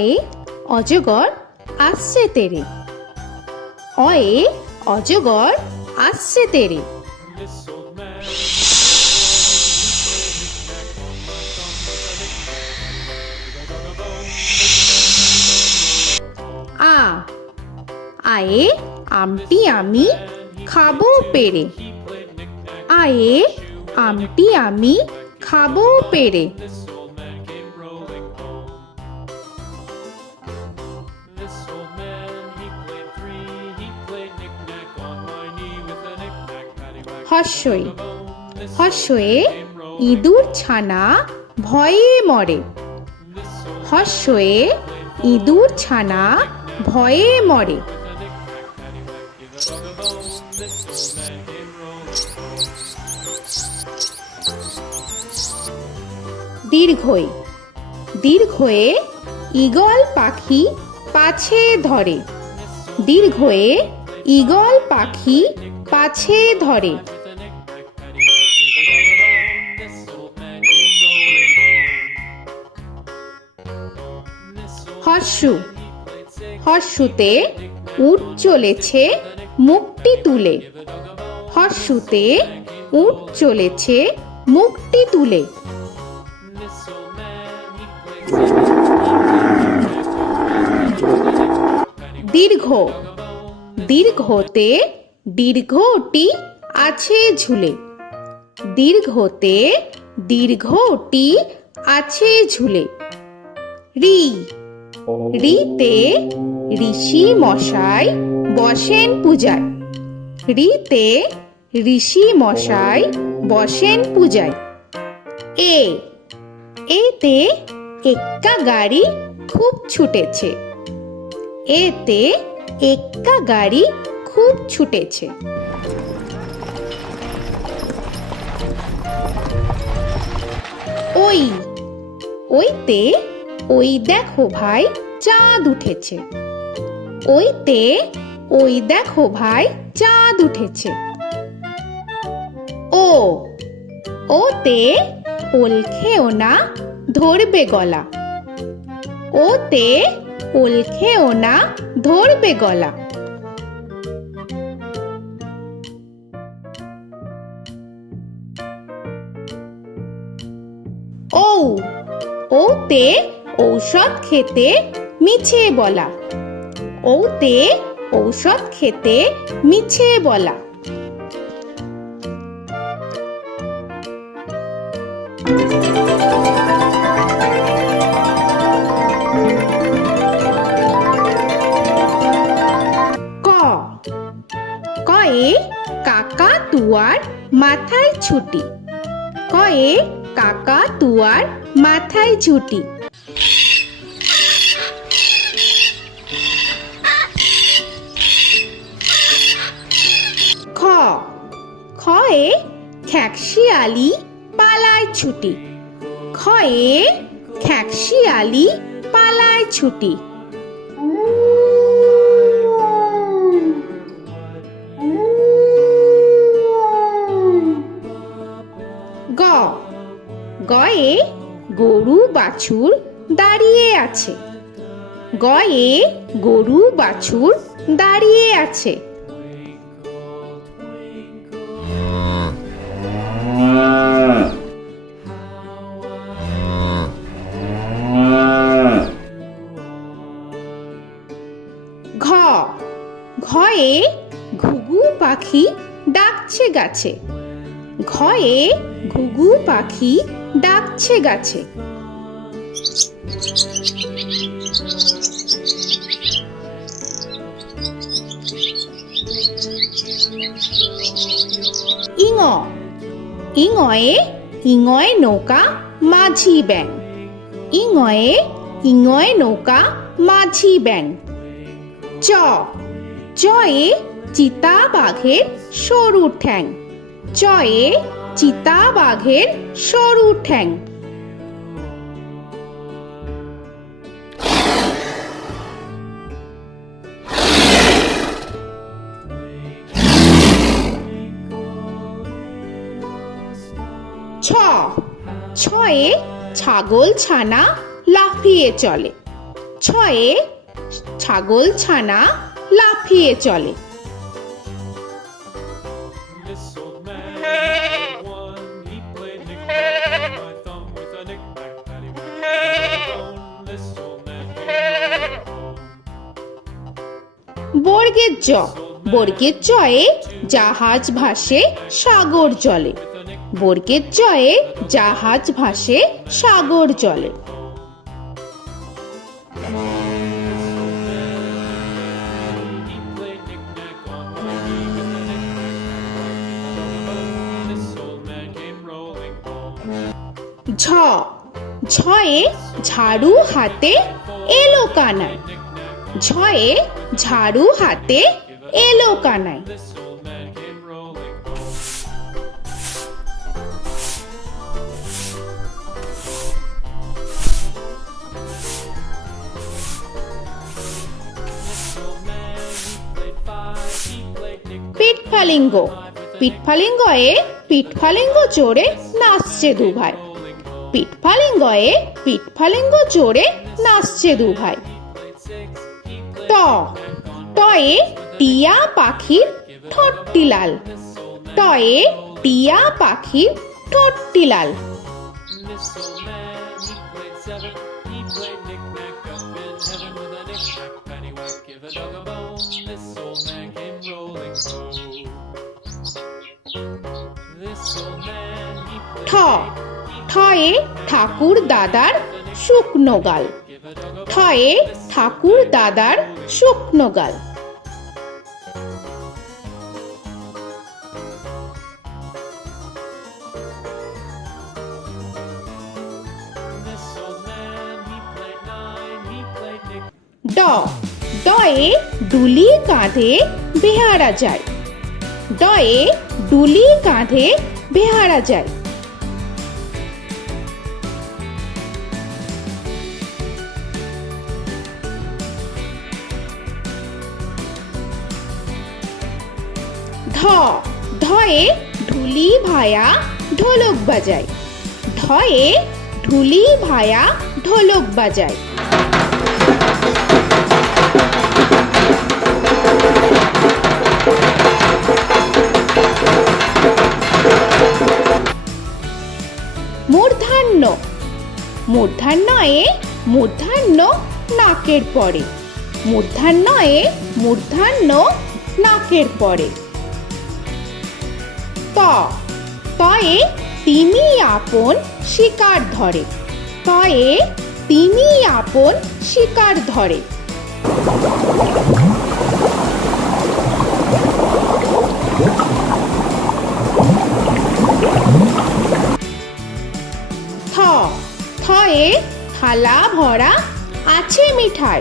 অয়ে অজগর আসছে তেরে। অয়ে অজগর আসছে তেরে। আ আয়ে আমটি আমি খাবো পেরে। আয়ে আমটি আমি খাবো পেরে। হর্ষই হর্ষয়ে ইঁদুর ছানা ভয়ে মরে। হর্ষয়ে ইঁদুর ছানা ভয়ে মরে। দীর্ঘই দীর্ঘয়ে ঈগল পাখি পাছে ধরে। দীর্ঘয়ে ঈগল পাখি পাছে ধরে। হর্ষু হর্ষুতে উট চলেছে মুখটি তুলে। হর্ষুতে উট চলেছে মুখটি তুলে। দীর্ঘ দীর্ঘতে দীর্ঘটি আছে ঝুলে। দীর্ঘতে দীর্ঘটি আছে ঝুলে। রি রিতে ঋষি মশাই বসেন পূজায়। রিতে ঋষি মশাই বসেন পূজায়। এ এতে এক্কা গাড়ি খুব ছুটেছে। এতে এক্কা গাড়ি খুব ছুটেছে। ওই ওইতে ওই দেখো ভাই চাঁদ উঠেছে। ওইতে ওই দেখো ভাই চাঁদ উঠেছে। ও ওতে ওল খেও না ধরবে গলা। ওতে ওল খেও না ধরবে গলা। ঔ ওতে ঔষধ খেতে মিছে বলা। ওতে ঔষধ খেতে মিছে বলা। ক কয়ে কাকা তুয়ার মাথায় ছুটি। কয়ে কাকা তুয়ার মাথায় ছুটি। খ খয়ে খ্যাকশিয়ালি পালায় ছুটি। খয়ে খ্যাকশিয়ালি পালায় ছুটি। গ গয়ে গরু বাছুর দাঁড়িয়ে আছে। গয়ে গরু বাছুর দাঁড়িয়ে আছে। ঘ ঘয়ে ঘুঘু পাখি ডাকছে গাছে। ঘয়ে ঘুঘু পাখি ডাকছে গাছে। ইঙ ইঙয়ে ইঙয় নৌকা মাঝি ব্যাং। ইঙয়ে ইঙয় নৌকা মাঝি ব্যাং। চ চয়ে চিতা বাঘের সরু ঠ্যাং। চয়ে চিতা বাঘের সরু ঠ্যাং। ছ ছয়ে ছাগল ছানা লাফিয়ে চলে। ছয়ে ছাগল ছানা লাফিয়ে চলে। This old man had one. He played knick-knack on my thumb with a knick-knack, paddywhack, bone. This old man came home. বর্গের জ, বর্গের জয়ে জাহাজ ভাসে সাগর জলে। বর্গের জয়ে জাহাজ ভাসে সাগর জলে। He played knick-knack on my knee with a knick-knack, bone. This old man came rolling home. ঝ, ঝয়ে ঝাড়ু হাতে এলো কানাই। ঝয়ে ঝাড়ু হাতে এলো Kanai. This old man came rolling home. This old man, he played five. He played knick-knack. পিঠফালিঙ্গ, পিঠফালিঙ্গয়ে পিঠফালিঙ্গ চড়ে নাচছে দু ভাই। পিঠফালিঙ্গয়ে পিঠফালিঙ্গ চড়ে নাচছে দু ভাই। ট, টয়ে টিয়া পাখির ঠোঁটটি লাল। টয়ে টিয়া পাখির ঠোঁটটি লাল। This old man, he played seven. He played knick-knack up in heaven with a knick-knack, paddywhack, give a dog a bone. This old man came rolling home. This old man, he ঠ, played ঠয়ে ঠাকুর দাদার শুকনো গাল। give a dog a ঠয়ে ঠাকুর দাদার শুকনো গাল। This old man, he played nine. He played knick. ড, ডয়ে ডুলি কাঁধে বেহারা যায়। ডয়ে ডুলি কাঁধে বেহারা যায়। ধ, ধয়ে ঢুলি ভায়া ঢোলক বাজায়। ধয়ে ঢুলি ভায়া ঢোলক বাজায়। মূর্ধন্য, মূর্ধন্যয়ে মূর্ধন্য নাকের পরে। মূর্ধন্যয়ে মূর্ধন্য নাকের পরে। ত, তয়ে তিমি আপন শিকার ধরে। তয়ে তিমি আপন শিকার ধরে। থ, থয়ে থালা ভরা আছে মিঠাই।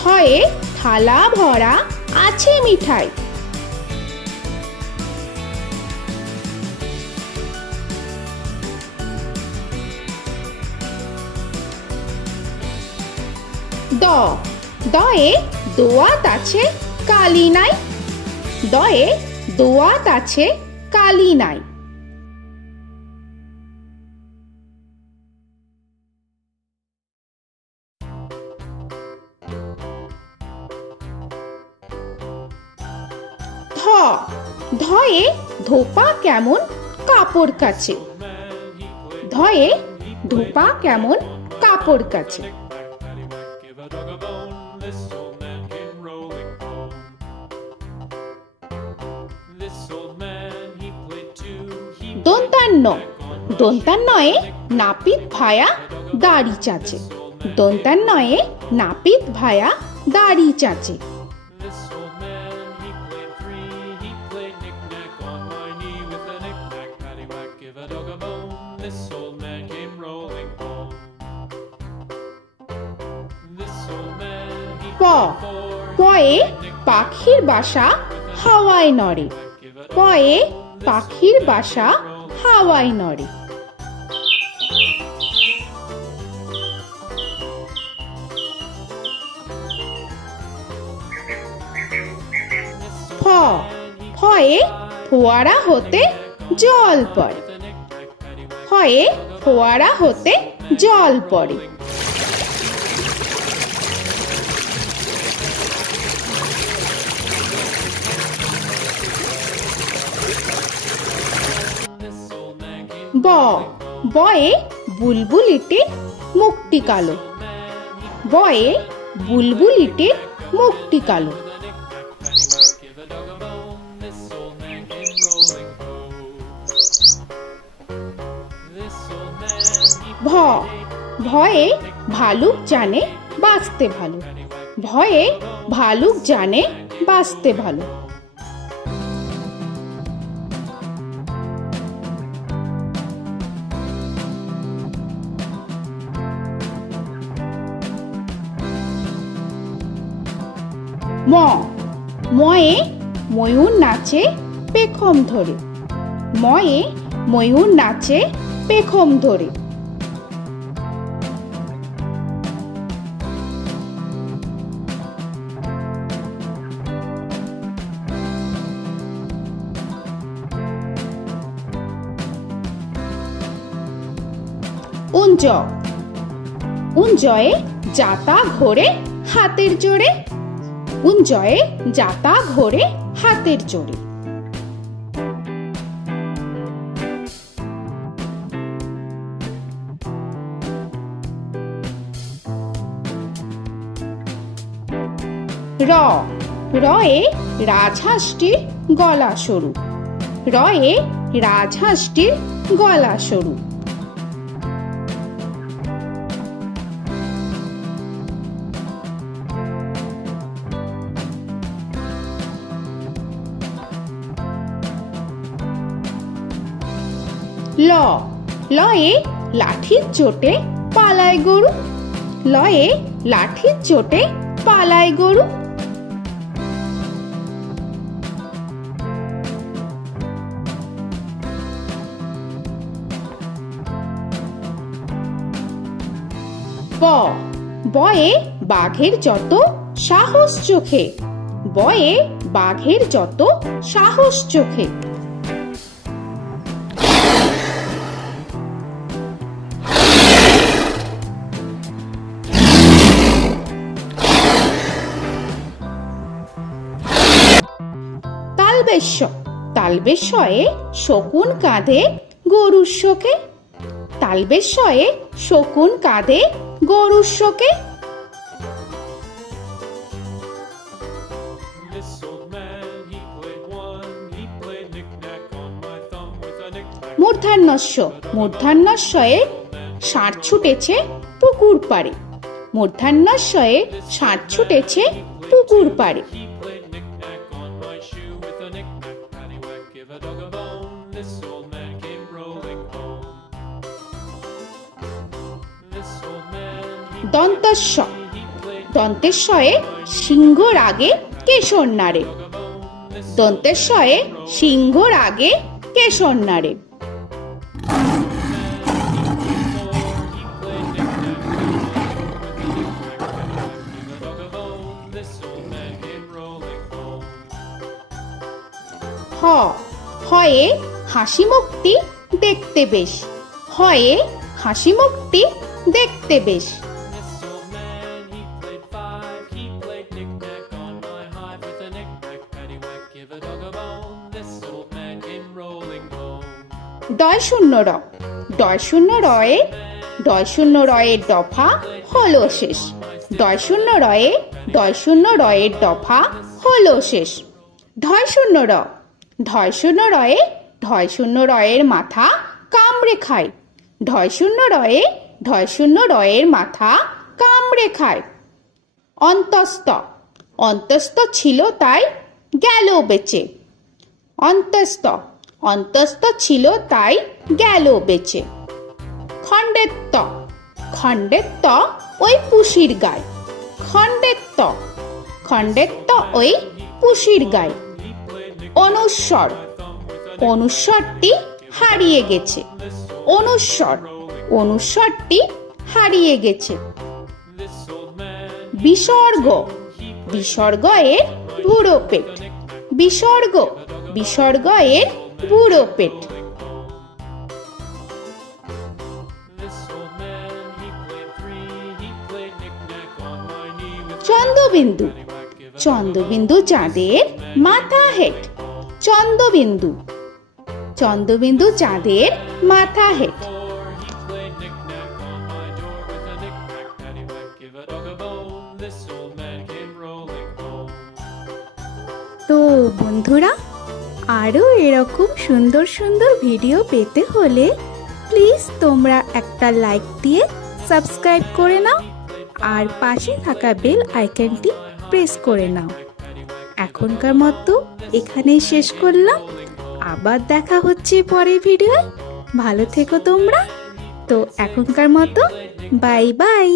থয়ে থালা ভরা আছে মিঠাই। দ, দয়ে দোয়াত আছে কালি নাই। দয়ে দোয়াত আছে কালি নাই। ধ, ধয়ে ধোপা কেমন কাপড় কাছে। ধয়ে ধোপা কেমন কাপড় কাছে। Paddywhack, give a dog a bone. This old man came rolling home. This old man, he played two. He দন্তান্ন, দন্তান্নয়ে নাপিত ভায়া দাড়ি চাচে। দন্তান্নয়ে নাপিত ভায়া দাড়ি চাচে। This old man, he played three. He played knick-knack on my knee with a knick-knack, paddywhack, give a dog a bone. This old man came rolling home. This old man, he প, played four. পয়ে পাখির বাসা হাওয়ায় নড়ে। পয়ে পাখির বাসা হাওয়ায় নড়ে। ফ, ফয়ে ফোয়ারা হতে জল পড়ে। ফয়ে ফোয়ারা হতে জল পড়ে। ব বয়ে বুলবুলিটির মুখটি কালো। বয়ে বুলবুলিটির মুখটি কালো। Give a dog a bone, this old man came rolling home. This old man, he ভ ভয়ে ভালুক জানে বাঁচতে ভালো। ভয়ে ভালুক জানে বাঁচতে ভালো। ম ময়ে ময়ূর নাচে পেখম ধরে। ময়ে ময়ূর নাচে পেখম ধরে। উঞ্জ উঞ্জয়ে যাতা ঘোরে হাতের জোরে। উঞ্জয়ে যাতা ঘোরে হাতের জোরে। র রয়ে রাজহাঁসটির গলা সরু। রয়ে রাজহাঁসটির গলা সরু। ল লয়ে লাঠির চোটে পালায় গরু। লয়ে লাঠির চোটে পালায় গরু। ব বয়ে বাঘের যত সাহস চোখে। বয়ে বাঘের যত সাহস চোখে। তালবেশ্য তালবেশ্যয়ে শকুন কাঁধে গরুর শোকে। তালবেশ্যয়ে শকুন কাঁধে গরুর শোকে। This old man, he played one, he played knick-knack on my thumb with a knick-knack. মূর্ধন্যস্য মূর্ধন্যস্বয়ে ষাঁড় ছুটেছে পুকুর পাড়ে। মূর্ধন্যস্বয়ে ষাঁড় ছুটেছে পুকুর পাড়ে। He played knick-knack on my shoe with a knick-knack, paddywhack, give a dog a bone. This old man came rolling home. This old man, দন্তস্ব he played দন্তেশ্বয়ে সিংহর আগে কেশর নাড়ে। dog a bone. This দন্তেশ্বয়ে সিংহর আগে কেশর নাড়ে। he played knick-knack on my shoe with a knick-knack, paddywhack, give a dog a bone. This old man came rolling home. হ হয়ে হাসি মুখটি দেখতে বেশ। হয়ে হাসি মুখটি দেখতে বেশ। This old man, he played five, he played knick-knack on my hive with a knick-knack, paddywhack, give a dog a bone. This old man came rolling home. ডয় শূন্য র ডয় শূন্য রয়ে ডয় শূন্য রয়ের দফা হলো শেষ। ডয় শূন্য রয়ে ডয় শূন্য রয়ের দফা হলো শেষ। ঢয় শূন্য র ঢয় শূন্য রয়ে ঢয় শূন্য রয়ের মাথা কামড়ে খায়। ঢয় শূন্য রয়ে ঢয় শূন্য রয়ের মাথা কামড়ে খায়। অন্তস্থ অন্তস্থ ছিল তাই গেল বেঁচে। অন্তস্থ অন্তস্থ ছিল তাই গেল বেঁচে। খণ্ডেত্ব খণ্ডেত্ব ওই পুষির গায়। খণ্ডেত্ব খণ্ডেত্ব ওই পুষির গায়। অনুস্বর অনুস্বরটি হারিয়ে গেছে। অনুস্বর অনুস্বরটি হারিয়ে গেছে। This old man, বিসর্গ বিসর্গ এর বুড়ো পেট। বিসর্গ বিসর্গ এর বুড়ো পেট। this old man, he played three, he played knick-knack on my knee with Chandrabindu paddywhack, give a Chandrabindu চাঁদের মাথা হেট। চন্দ্রবিন্দু চন্দ্রবিন্দু চাঁদের মাথা head. Before he played knick-knack on my door with a knick-knack, paddywhack, give a dog a bone. This old man came rolling home. তো বন্ধুরা, আরও এরকম সুন্দর সুন্দর ভিডিও পেতে হলে প্লিজ তোমরা একটা লাইক দিয়ে সাবস্ক্রাইব করে নাও আর পাশে থাকা বেল আইকনটি প্রেস করে নাও। এখনকার মতো এখানেই শেষ করলাম, আবার দেখা হচ্ছে পরের ভিডিও। ভালো থেকো তোমরা। তো এখনকার মতো বাই বাই।